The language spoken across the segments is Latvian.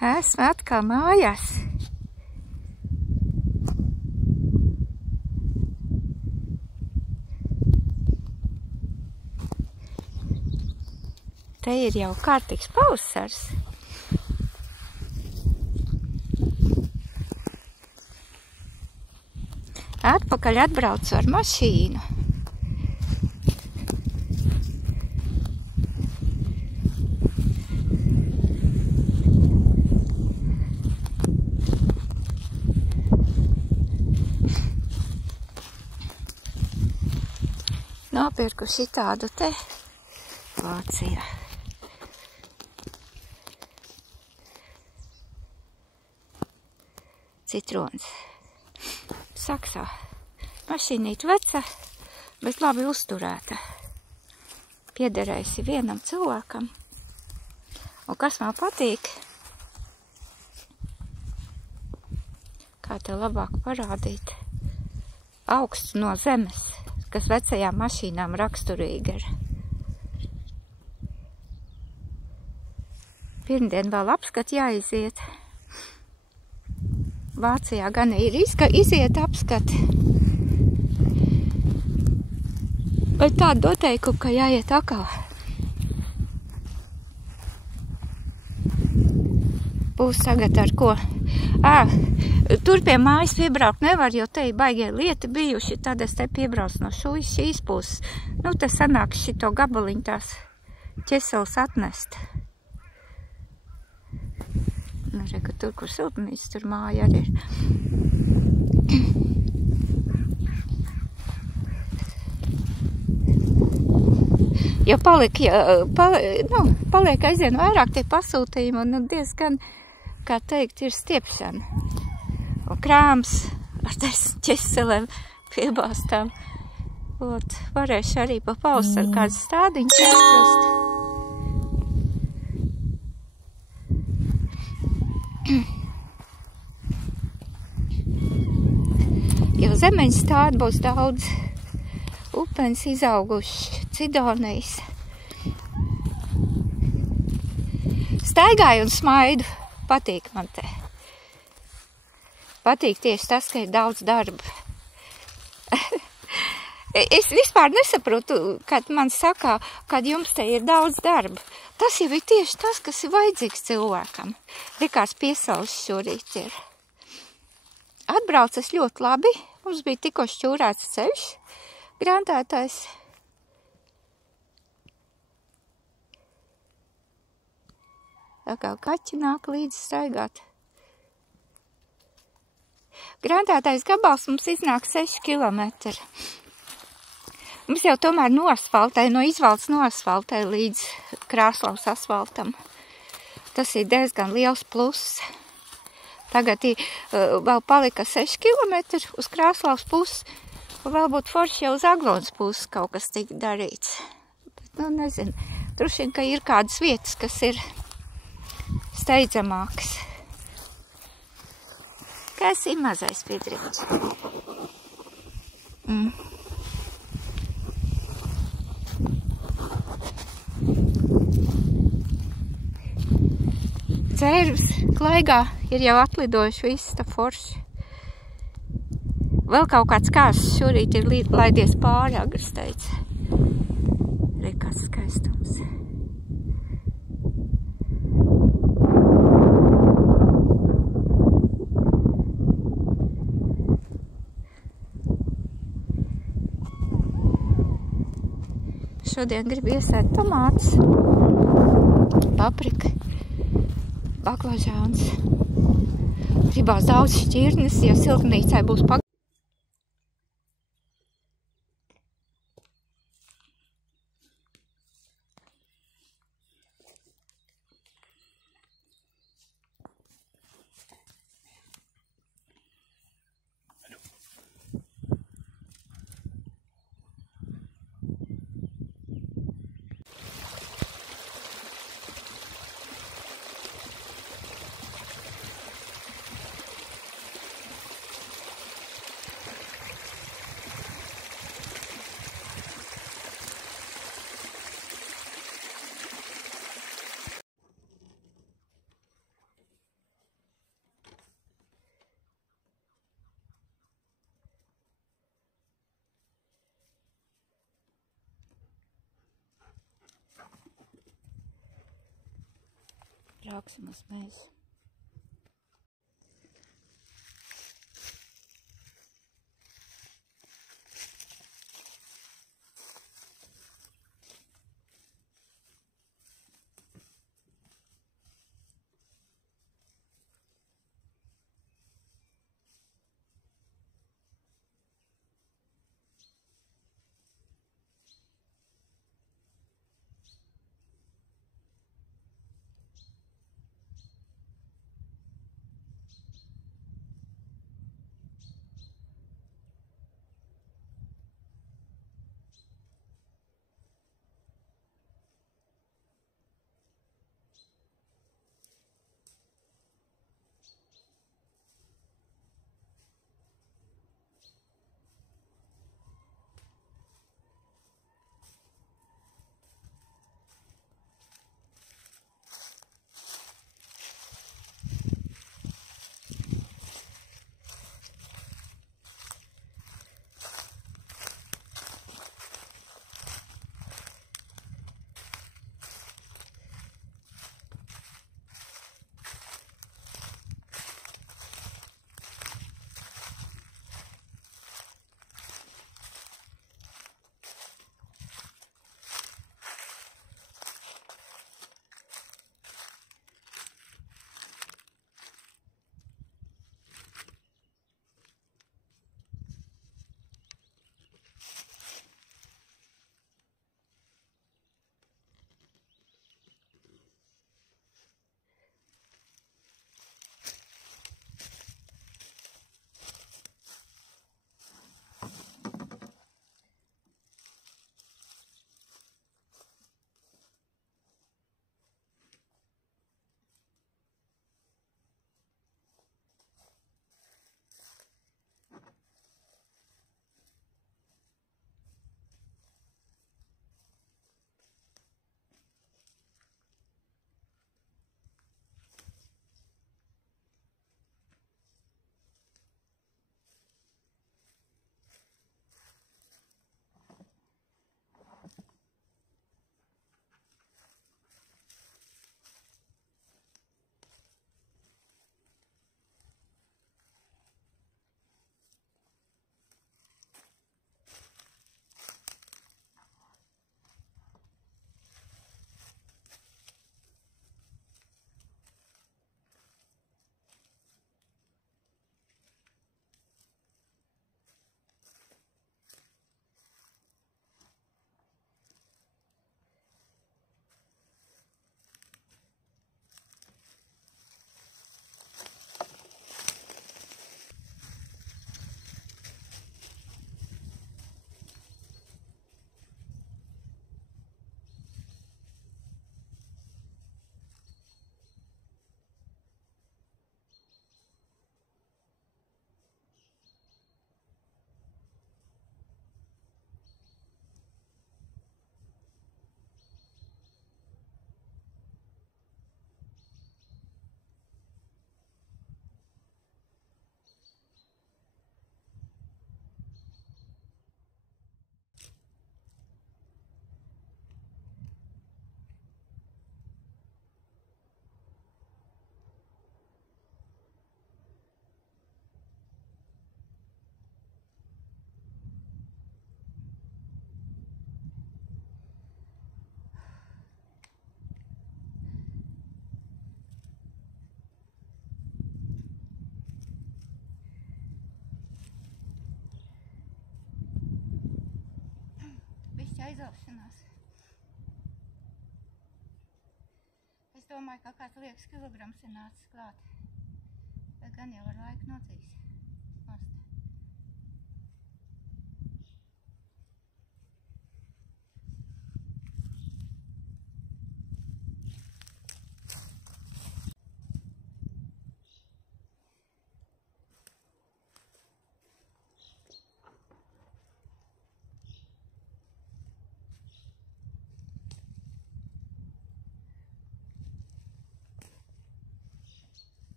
Esmu atkal mājās. Te ir jau kārtīgs pavasars. Atpakaļ atbraucu ar mašīnu. Nopirku šitādu te Vācijā. Citrons. Saksā. Mašīnīt veca, bet labi uzturēta. Piederējusi vienam cilvēkam. Un kas man patīk, kā te labāk parādīt, augsts no zemes, kas vecajām mašīnām raksturīgi ir. Pirmdien vēl apskat jāiziet. Vācijā gan ir iziet apskati. Bet tādu noteikumu, ka jāiet atkal. Būs tagad ar ko. Tur pie mājas piebraukt nevar, jo te ir baigie lieti bijuši. Tad es te piebraucu no šīs puses. Nu, te sanāks šito gabaliņu tās ķeseles atnest. Nu, reka, tur, kur siltumnīca, tur māja arī ir. Jo paliek aizvien vairāk tie pasūtījumi un diezgan, kā teikt, ir stiepšana. Un krāms ar tās ķeselēm piebāstām. Varēšu arī pa pavasaru kādu stādiņu atrast. Jau zemeņu stādi būs daudz, upeņas izauguši, cidonijas. Staigāju un smaidu, patīk man te. Patīk tieši tas, ka ir daudz darba. Es vispār nesaprotu, kad man saka, kad jums te ir daudz darba. Tas jau ir tieši tas, kas ir vajadzīgs cilvēkam. Likās piesaules šorīt ir. Atbraucas ļoti labi. Mums bija tikko šķūrēts ceļš, grantētais. Atkal kaķi nāk līdzi staigāt. Grantētais gabals mums iznāk 6 kilometri. Mums jau tomēr noasfaltē, no izvaldes noasfaltē līdz Krāslavas asfaltam. Tas ir diezgan liels pluss. Tagad vēl palika 6 kilometri uz Krāslavas pusi, un vēl būtu forši jau uz Aglonas pusi kaut kas tik darīts. Bet, nu, nezinu, droši vien, ka ir kādas vietas, kas ir steidzamākas. Kas ir mazais piedriņš? Dzērvs klaigā ir jau atlidojuši viss tā forši. Vēl kaut kāds kārs šorīt ir laidies pāri, Agrs teica. Re, kāds skaistums. Šodien gribu iesēt tomātus, paprika, baklažāns. Gribās daudz šķirnes, jo siltumnīcai būs pagaidām. Rāksim uz mēzi. Aizaušanās. Es domāju, ka kāds liekas kilograms ir nācis klāt. Bet gan jau ar laiku nocīs. Nost.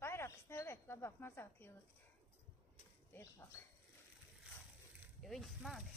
Vairāk es nelieku, labāk mazāk ielikt. vieglāk. Jo viņi smagi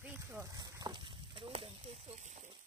svītro ar ūdeni piesūkušies.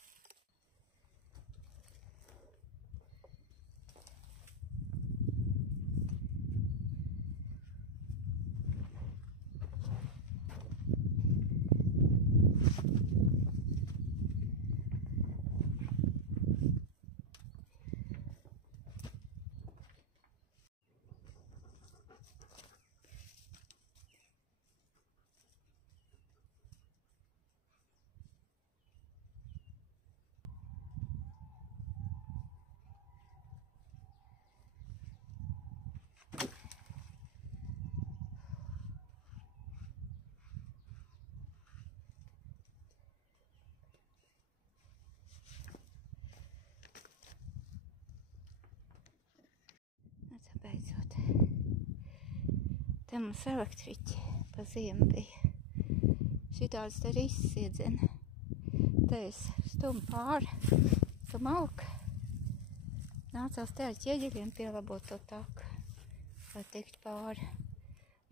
Beidzot. Te mums elektriķi pa ziemu bija. Šitāds te rises iedzina. Te es stumu pāri, tu malka. Nācās te ar ķieģeļiem pielabot to taku, lai tikt pāri.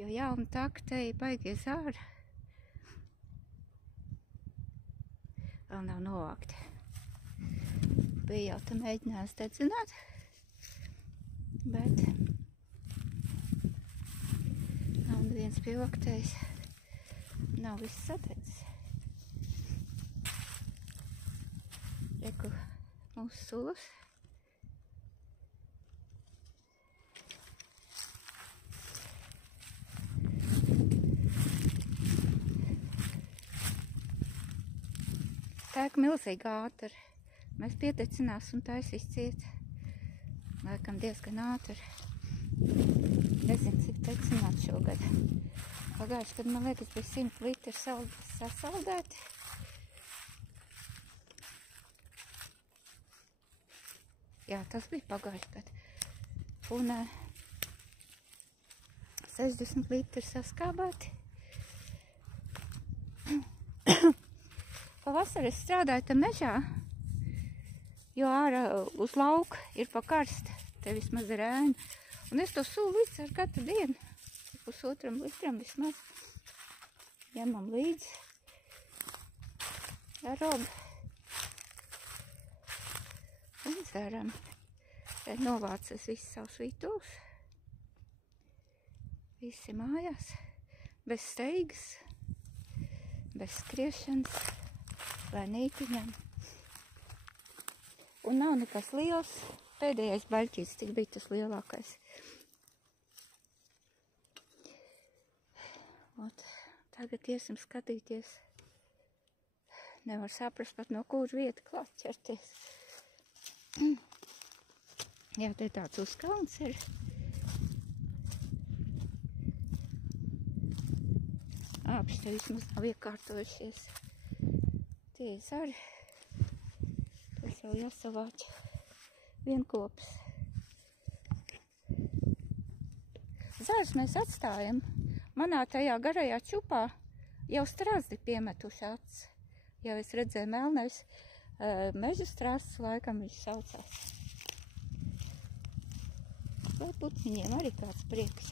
Jo jauna taka te ir baigie zāri. Vēl nav novākti. Bija jau te mēģinājis dedzināt. Bet nav neviens pievaktējis, nav viss sadedzis. Reku mūsu sulas. Tā ir milzīga ātri. Mēs pietecinās un taisīs ciet. Laikam diezgan ātri. Nezinu, cik tecināt šogad. Pagājuši, kad man liekas, bija 100 litri sasaldēti. Jā, tas bija pagājuši gad. Un 60 litri saskābēti. Pavasarī es strādāju te mežā. Jo ārā uz lauka ir pa karsta, te vismaz ir ēna. Un es to sulu līdz ar katru dienu, pusotram litram vismaz. Ņemam līdzi ar robu. Un dzeram. Te novācies visi savus vītūs. Visi mājās. Bez steigas, bez skriešanas, vai nītiņam. Un nav nekas liels. Pēdējais baļķītis tik bija tas lielākais. Ot, tagad iesim skatīties. Nevar saprast pat no kur vieta klāt ķerties. Jā, te tāds uzkalns ir. Āpši te vismaz nav iekārtojušies. Tie ir zari. Tas jau jāsavāč vienkops. Zārus mēs atstājam. Manā tajā garajā čupā jau strāzdi piemetuši acis. Jau es redzēju melnais meža strāzds, laikam viņš saucās. Vai putniņiem arī kāds prieks,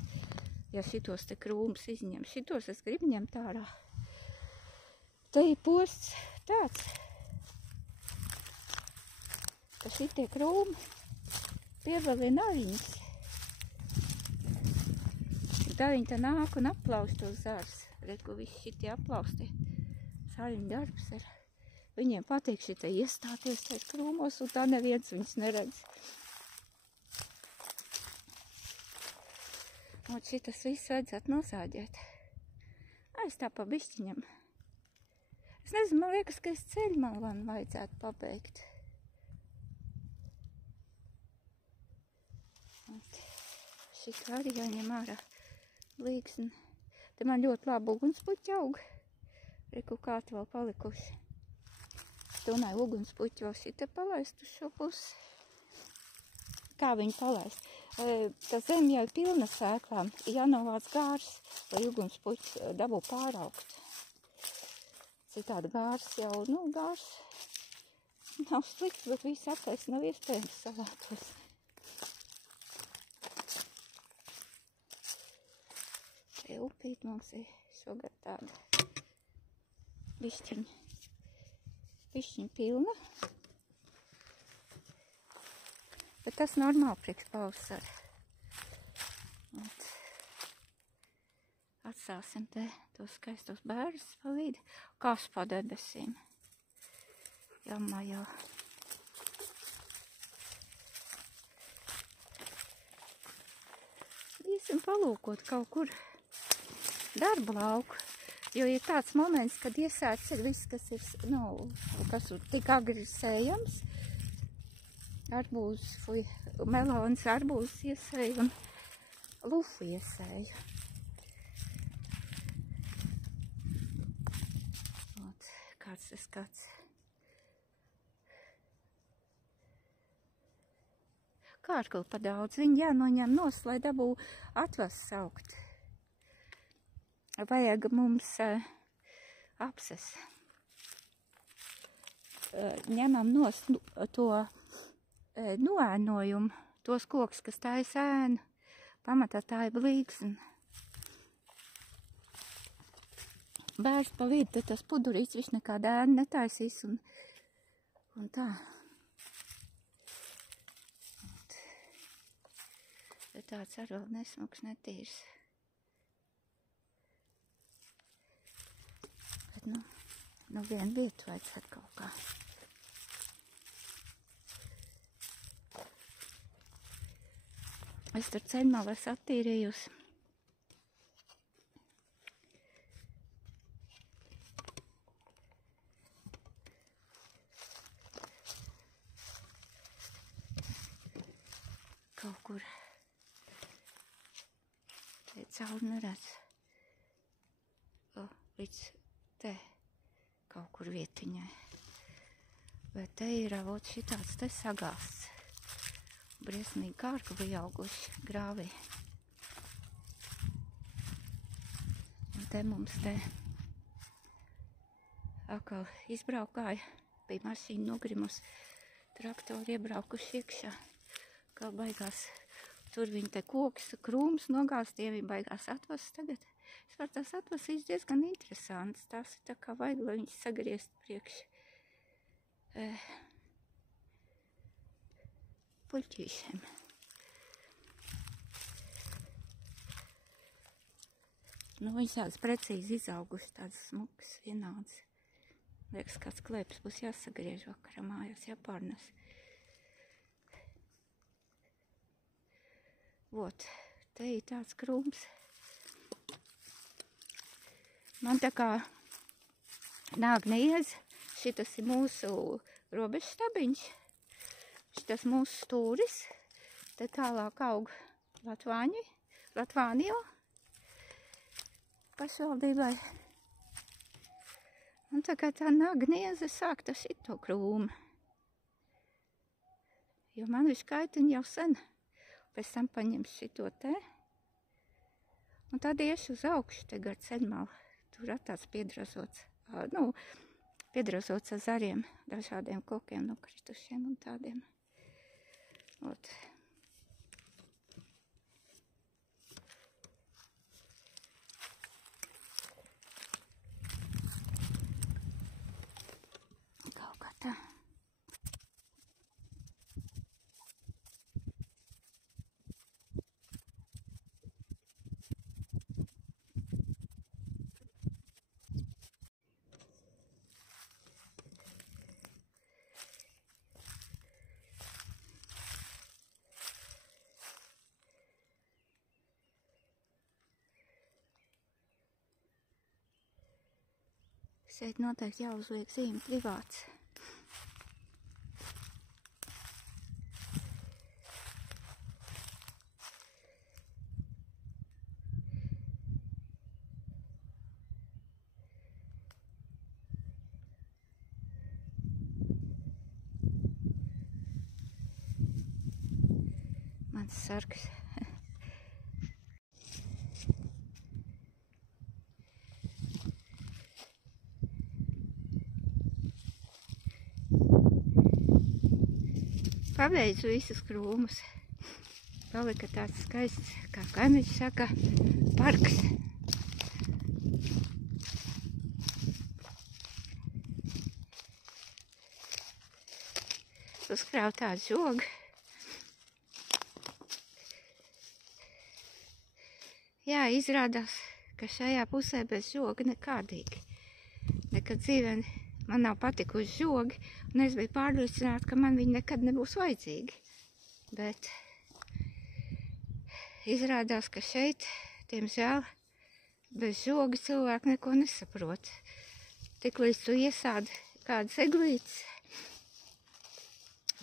ja šitos te krūmus izņem. Šitos es gribu ņemt ārā. Te ir posts tāds. Ka šitie krūmi pievelina aviņas. Tā viņi tā nāk un aplaust tos zārus. Reku visi šitie aplausti. Sāļiņu darbs ir. Viņiem patīk šitie iestāties tais krūmos un tā neviens viņus neredz. Un šitas viss vajadzētu nosāģēt. Es tā pa bišķiņam. Es nezinu, man liekas, ka es ceļu man vajadzētu pabeigt. Šitā arī jāņem ārā līgsni. Te man ļoti labi ugunspuķi aug. Reku kāti vēl palikuši. Es domāju, ugunspuķi vēl šita palaist uz šo pusi. Kā viņi palaist? Tā zem jau ir pilna sēklām. Jānovāc gārs, lai ugunspuķi dabū pāraugt. Citādi gārs jau, gārs nav slikts, bet viss apais nav iespējams salātos. te upīt mums ir šogad tāda bišķiņ pilna. Bet tas normāli priekš pavasara. Atstāsim te tos skaistos bērus pa vidi. Kāps pa debesīm. Jāmājā. Iesim palūkot kaut kur darba lauku. Jo ir tāds moments, kad iesēts ir viss, kas ir, kas ir tik agri sējams. Arbūzes, melonas, arbūzes iesēju un lufu iesēju. Kāds tas kāds. Kārkli pa daudz. Viņi jānoņem nos, lai dabū atvas saukt. Vajag mums apses. Ņemam nos to noēnojumu, tos kokus, kas taisa ēnu. Pamatā tā ir blīksne. Bērs pa vidu, tad tas pudurīts, viņš nekāda ēna netaisīs un tā. Tad tāds ar vēl nesmuks, netīrs. Bet, vienu vietu vajadzētu kaut kā. Es tur ceļmalu esmu attīrījusi. Kaut kur. Te cauri neredz. Līdz te kaut kur vietiņai. Bet te ir avot šitāds te sagāsts. Briesmīgi kārkli bija auguši grāvī. Un te mums te atkal izbraukāja. Bija mašīna nogrimus. Traktori iebraukuši iekšā. Kā baigās. Tur viņi te koks, krūms nogās, tie viņi baigās atvas tagad. Es varu tās atvasīs diezgan interesantas. Tās ir tā kā vajag, lai viņas sagriezt priekš puļķīšiem. Viņas tādas precīzi izauguši, tādas smukas, vienādas. Liekas, kāds klēpis būs jāsagriež vakarā mājās, jāpārnes. Vot, te ir tāds krūms. Man tā kā nāk neiez. Šitas ir mūsu robežstabiņš. Šitas mūsu stūris. Te tālāk aug Latvāniju pašvaldībai. Un tā kā tā nāk nieze sākta šito krūmu. Jo man viņš kaitiņ jau sen. Pēc tam paņems šito te. Un tad iešu uz augšu te gar ceļmalu. Tur attāds piedrazots. Piedrazots ar zariem, dažādiem kokiem nokritušiem un tādiem. Ot. Kaut kā tā. Šeit noteikti jāuzliek zīme privāts. Mans sargs. Pabeidzu visus krūmus. Palika tāds skaists, kā kaimiņš saka, parks. uzkrautā žoga. Jā, izrādās, ka šajā pusē bez žoga nekādīgi. Nekad dzīvē man nav patikuši žogi, un es biju pārliecināta, ka man viņi nekad nebūs vajadzīgi. Bet izrādās, ka šeit, diemžēl, bez žoga cilvēki neko nesaprot. Tiklīdz tu iesādi kādas eglītes,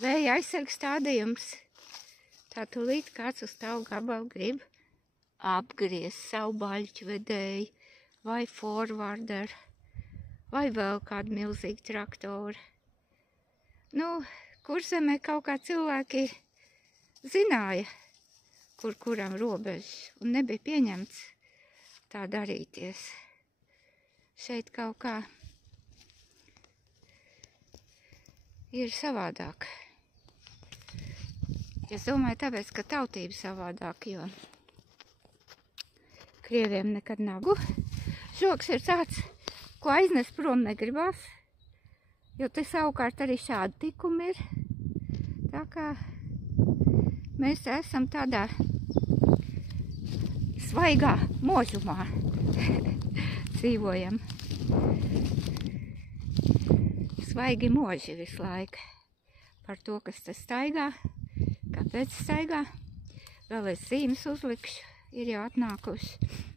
vēja aizsargs stādījums, tā tūlīt kāds uz tavu gabalu grib apgriezt savu baļķu vedēju, vai forwarder, vai vēl kādu milzīgu traktoru. Nu, Kurzemē kaut kā cilvēki zināja, kuram robežas, un nebija pieņemts tā darīties. Šeit kaut kā ir savādāk. Es domāju, tāpēc, ka tautība savādāk, jo krieviem nekad nagu. Žogs ir tāds, ko aiznes prom negribās, jo te savukārt arī šādi tikumi ir. Tā kā mēs esam tādā svaigā možumā dzīvojam. Svaigi moži visu laiku par to, kas te staigā, kāpēc staigā. Vēl es zīmes uzlikšu, ir jau atnākuši.